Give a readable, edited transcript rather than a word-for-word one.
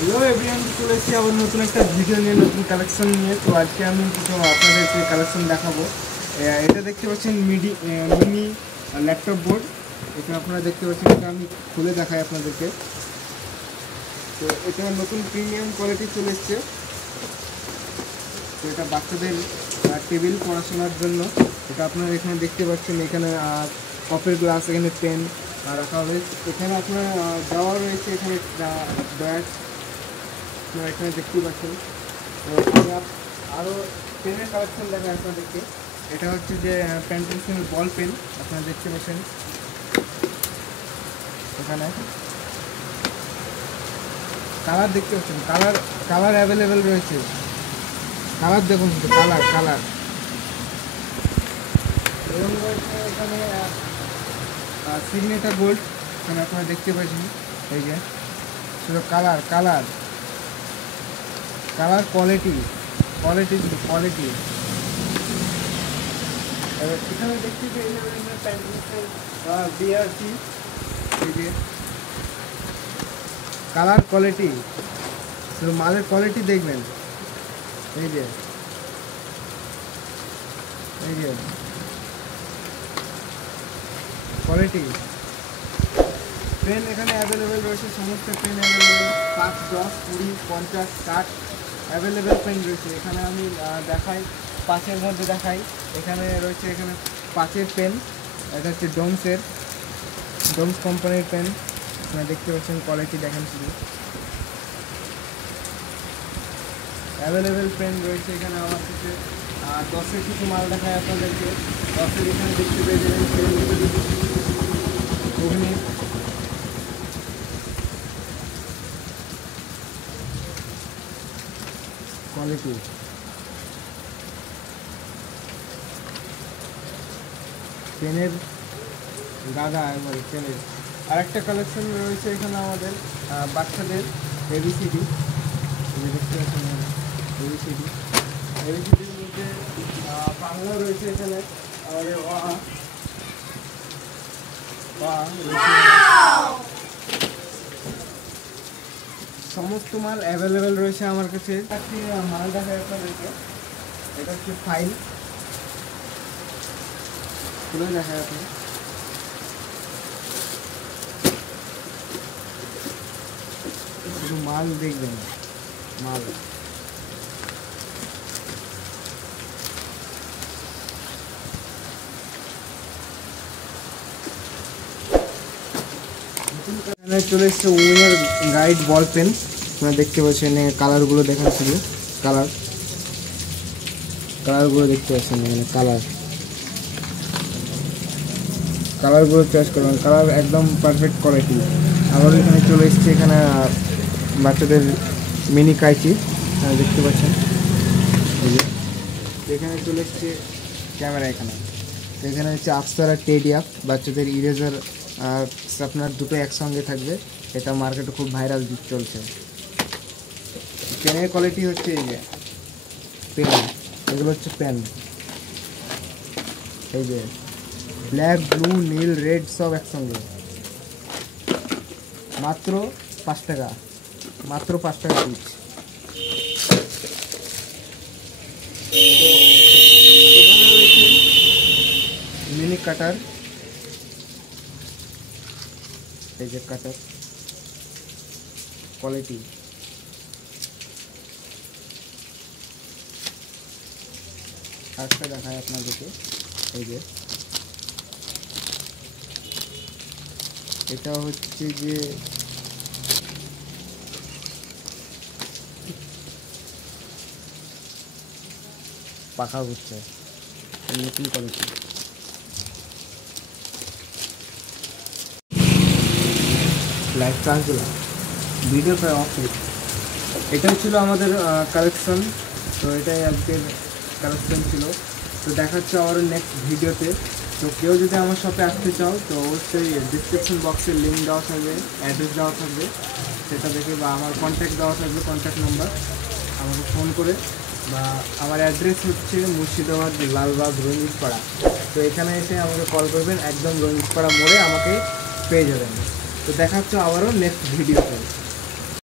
Hello everyone, চলে এসেছি আবার নতুন একটা ভিডিও নিয়ে, নতুন কালেকশন নিয়ে। তো আজকে আমি কিছু আপনাদেরকে কালেকশন দেখাবো। এটা দেখতে পাচ্ছেন মিনি ল্যাপটপ বোর্ড। এটা আপনারা দেখতে পাচ্ছেন, এটা আমি খুলে দেখাই আপনাদেরকে। তো এটা নতুন প্রিমিয়াম কোয়ালিটি চলে এসছে। তো এটা বাচ্চাদের টেবিল পড়াশোনার জন্য। এটা আপনারা এখানে দেখতে পাচ্ছেন, এখানে কপের গ্লাস, এখানে পেন রাখা হয়েছে। এখানে আপনার দেওয়া রয়েছে, এখানে ব্যাগ আপনারা এখানে দেখতেই পাচ্ছেন। তো আরও পেনের কালেকশন দেখায় আপনাদেরকে। এটা হচ্ছে যে পেন পেন্সিল বল পেন, আপনারা দেখতে পাচ্ছেন এখানে। কালার দেখতে পাচ্ছেন, কালার অ্যাভেলেবেল রয়েছে। কালার দেখুন, শুধু কালার এবং রয়েছে এখানে সিগনেচার গোল্ড। এখানে আপনারা দেখতে পাচ্ছেন, এই যে শুধু কালার কোয়ালিটি। এখানে দেখতে পেয়ে যাবেন বিআরটি, এই যে কালার কোয়ালিটি, শুধু মালের কোয়ালিটি দেখবেন। এই যে কোয়ালিটি। পেন এখানে অ্যাভেলেবেল রয়েছে, সমস্ত পেন অ্যাভেলেবেল। 5, 10, 20, 50, 60 অ্যাভেলেবেল পেন রয়েছে। এখানে আমি দেখাই, 5-এর মধ্যে দেখাই। এখানে রয়েছে, এখানে 5-এর পেন। এটা হচ্ছে ডোমস কোম্পানির পেন। আপনারা দেখতে পাচ্ছেন, কোয়ালিটি দেখেন শুধু। অ্যাভেলেবেল পেন রয়েছে এখানে আমার কাছে। 10-এর কিছু মাল দেখায় আপনাদেরকে। 10-এর এখানে দেখতে পেয়ে যাবেন অগ্নি, কোয়ালিটি। পেনের গাদা একবারে পেনের। আরেকটা কালেকশন রয়েছে এখানে আমাদের বাচ্চাদের এবিসিডি। দেখতে পাচ্ছেন এবিসিডির মধ্যে বাংলা রয়েছে এখানে, আমাদের সমস্ত মাল অ্যাভেলেবেল রয়েছে আমার কাছে। একটি মাল দেখায় আপনাদেরকে। এটা হচ্ছে ফাইল, খুলে দেখায় আপনি। শুধু মাল দেখবেন, মাল। এখানে চলে এসছে উইনার গাইড বল পেন। আপনারা দেখতে পাচ্ছেন, কালারগুলো দেখেন শুধু। কালারগুলো দেখতে পাচ্ছেন, এখানে কালারগুলো চয়েস করবেন। কালার একদম পারফেক্ট কোয়ালিটি। আবার এখানে চলে এসছে, এখানে বাচ্চাদের মিনি কাইচি দেখতে পাচ্ছেন। এখানে চলে এসছে ক্যামেরা। এখানে হচ্ছে আপসারা টেডি আপ, বাচ্চাদের ইরেজার আপনার দুটো একসঙ্গে থাকবে। এটা মার্কেটে খুব ভাইরাল চলছে। পেনের কোয়ালিটি হচ্ছে এই যে পেন, এগুলো হচ্ছে পেন। এই যে ব্ল্যাক, ব্লু, নীল, রেড সব একসঙ্গে, মাত্র 5 টাকা পিস। এখানে রয়েছে মিনি কাটার, এই যে কাটার কোয়ালিটি। আরেকটা দেখায় আপনাদেরকে, এই যে এটা হচ্ছে যে পাখা হচ্ছে নতুন কোয়ালিটি। লাইভ ট্রান্সগুলো ভিডিও প্রায় অফ। এটাই ছিল আমাদের কালেকশন। তো এটাই আজকের কালেকশন ছিল। তো দেখাচ্ছে আবার নেক্সট ভিডিওতে। তো কেউ যদি আমার সাথে আসতে চাও, তো অবশ্যই ডিসক্রিপশন বক্সে লিঙ্ক দেওয়া থাকবে, অ্যাড্রেস দেওয়া থাকবে, সেটা দেখে, বা আমার কন্ট্যাক্ট দেওয়া থাকবে, কন্ট্যাক্ট নাম্বার, আমাকে ফোন করে। বা আমার অ্যাড্রেস হচ্ছে মুর্শিদাবাদ, লালবাগ, রঞ্জিতপাড়া। তো এখানে এসে আমাকে কল করবেন, একদম রঞ্জিতপাড়া মোড়ে আমাকে পেয়ে যাবেন। তো দেখা হচ্ছে আবারও নেক্সট ভিডিওতে।